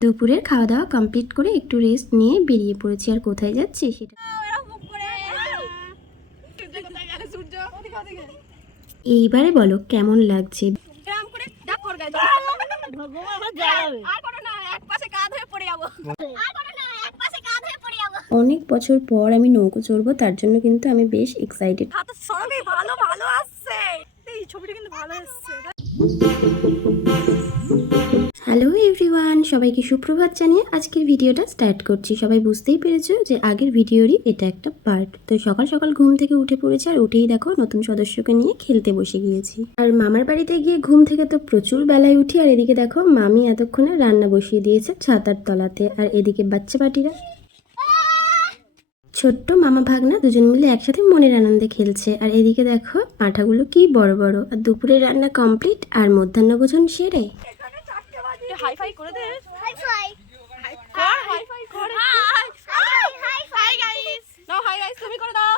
দুপুরের খাওয়া দাওয়া কমপ্লিট করে একটু রেস্ট নিয়ে বেরিয়ে পড়েছি। আর কোথায় যাচ্ছি সেটা? এইবারে বলো কেমন লাগছে? অনেক বছর পর আমি নৌকো চড়বো তার জন্য কিন্তু আমি বেশ এক্সাইটেড ভালো ভালো আসছে এই ছবিটা কিন্তু ভালো হ্যালো এভরিওয়ান সবাইকে সুপ্রভাত জানিয়ে আজকের ভিডিওটা স্টার্ট করছি। সবাই বুঝতেই পেরেছ যে আগের ভিডিওরই এটা একটা পার্ট। তো সকাল সকাল ঘুম থেকে উঠে পড়েছে আর উঠেই দেখো নতুন সদস্যকে নিয়ে খেলতে বসে গিয়েছি। আর মামার বাড়িতে গিয়ে ঘুম থেকে তো প্রচুর বেলায় উঠি আর এদিকে দেখো মামি এতক্ষণে রান্না বসিয়ে দিয়েছে ছাতার তলাতে আর এদিকে বাচ্চা পাটিরা ছোট্ট মামা ভাগনা দুজন মিলে একসাথে মনের আনন্দে খেলছে। আর এদিকে দেখো আঠাগুলো কি বড় বড়। আর দুপুরের রান্না কমপ্লিট আর মধ্যাহ্নভোজন সেরে হাই ফাই করে দে। হাই ফাই হাই ফাই কর হাই হাই হাই গাইস নাও হাই গাইস তুমি করে দাও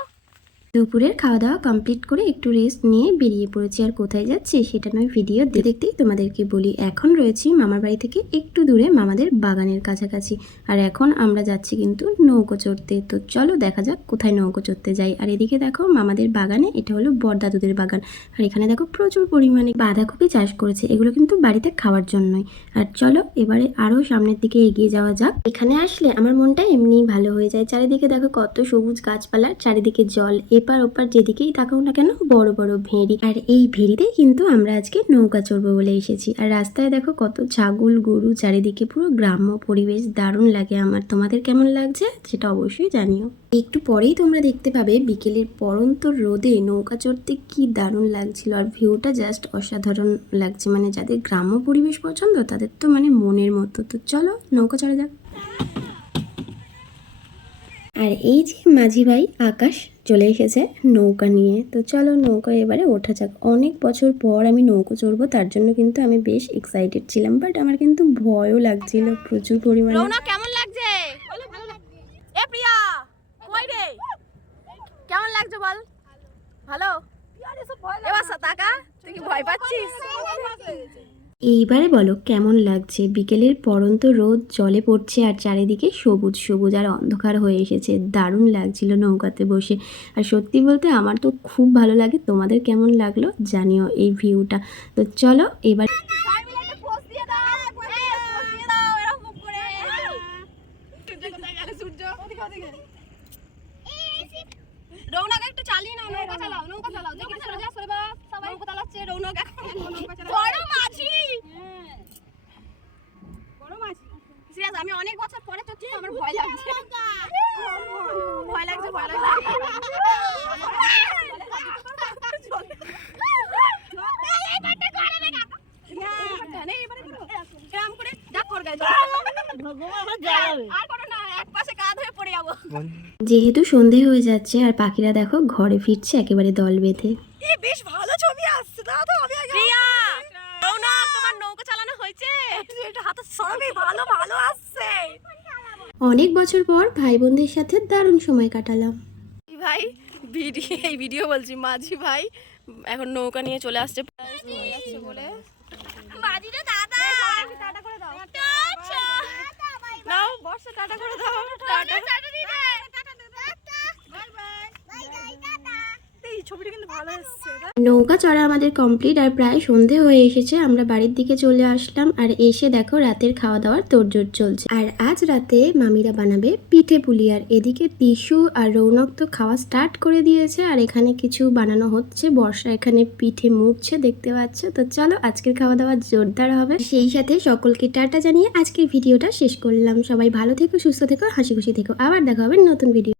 দুপুরের খাওয়া দাওয়া কমপ্লিট করে একটু রেস্ট নিয়ে বেরিয়ে পড়েছি। আর কোথায় যাচ্ছি সেটা নয় ভিডিও দেখতে দেখতেই তোমাদেরকে বলি, এখন রয়েছি মামার বাড়ি থেকে একটু দূরে মামাদের বাগানের কাছাকাছি। আর এখন আমরা যাচ্ছি কিন্তু নৌকো চড়তে। তো চলো দেখা যাক কোথায় নৌকো চড়তে যাই। আর এদিকে দেখো মামাদের বাগানে এটা হলো বরদাদুদের বাগান। আর এখানে দেখো প্রচুর পরিমাণে বাঁধাকপি চাষ করেছে। এগুলো কিন্তু বাড়িতে খাওয়ার জন্যই। আর চলো এবারে আরও সামনের দিকে এগিয়ে যাওয়া যাক। এখানে আসলে আমার মনটা এমনিই ভালো হয়ে যায়। চারিদিকে দেখো কত সবুজ গাছপালা, চারিদিকে জল এপার ওপার যেদিকেই তাকাও না কেন, বড় বড় ভেড়ি। আর এই ভেড়িতে কিন্তু আমরা আজকে নৌকা চড়বো বলে এসেছি। আর রাস্তায় দেখো কত ছাগল, গরু, চারিদিকে পুরো গ্রাম্য পরিবেশ। দারুণ লাগে আমার। তোমাদের কেমন লাগছে সেটা অবশ্যই জানিও। একটু পরেই তোমরা দেখতে পাবে বিকেলের পরন্ত রোদে নৌকা চড়তে কি দারুণ লাগছিল। আর ভিউটা জাস্ট অসাধারণ লাগছে। মানে যাদের গ্রাম্য পরিবেশ পছন্দ, তাদের তো মানে মনের মতো। তো চলো নৌকা চড়ে যাক। আর এই যে মাঝি ভাই আকাশ চলে এসেছে নৌকা নিয়ে, তো চলো নৌকা এবারে ওঠা যাক। অনেক বছর পর আমি নৌকো চড়বো, তার জন্য কিন্তু আমি বেশ এক্সাইটেড ছিলাম বাট আমার কিন্তু ভয়ও লাগছিল প্রচুর পরিমাণে। কেমন লাগছে? কেমন লাগছে বল? ভালো? এবার তুই কি ভয় পাচ্ছিস? এইবারে বলো কেমন লাগছে? বিকেলের পরন্ত রোদ জলে পড়ছে আর চারিদিকে সবুজ সবুজ আর অন্ধকার হয়ে এসেছে। দারুণ লাগছিল নৌকাতে বসে। আর সত্যি বলতে আমার তো খুব ভালো লাগে। তোমাদের কেমন লাগল জানিও এই ভিউটা। তো চলো এবার রৌনক একটু চালিয়ে নাও নৌকা চালাও নৌকা চালাও। দেখি সরে যা সরে বা সবাই নৌকা চালাচ্ছে রৌনক এখন। বড় মাঝি বড় মাঝি সিরিয়াস আমি অনেক বছর পরে চড়ছি তো আমার ভয় লাগছে। ভয় লাগছে ভয় লাগছে। এরম করে যা কর গাইজ আর করো না এক পাশে কাঁধ হয়ে পড়ে যাব যেহেতু সন্ধে হয়ে যাচ্ছে আর পাখিরা দেখো ঘরে ফিরছে একেবারে দল বেঁধে। এ বেশ ভালো ছবি আসছে দাদা আমি আগে তোমার নৌকা চালানো হয়েছে। এটা হাতে সরবে ভালো ভালো আসছে। অনেক বছর পর ভাই বোনদের সাথে দারুণ সময় কাটালাম। ভাই ভিডিও এই ভিডিও বলছি মাঝি ভাই এখন নৌকা নিয়ে চলে আসছে। বলে টাটা করে দাও। টাটা। বর্ষা টাটা করে দাও। টাটা। টাটা দিদে টাটা টাটা নৌকা চড়া আমাদের কমপ্লিট আর প্রায় সন্ধে হয়ে এসেছে। আমরা বাড়ির দিকে চলে আসলাম আর এসে দেখো রাতের খাওয়া দাওয়ার তোড়জোড় চলছে। আর আজ রাতে মামিরা বানাবে পিঠে পুলি আর এদিকে তিসু আর রৌনক তো খাওয়া স্টার্ট করে দিয়েছে আর এখানে কিছু বানানো হচ্ছে। বর্ষা এখানে পিঠে মুড়ছে, দেখতে পাচ্ছ? তো চলো আজকের খাওয়া দাওয়া জোরদার হবে। সেই সাথে সকলকে টাটা জানিয়ে আজকের ভিডিওটা শেষ করলাম। সবাই ভালো থেকো, সুস্থ থেকো, হাসি খুশি থেকো। আবার দেখা হবে নতুন ভিডিও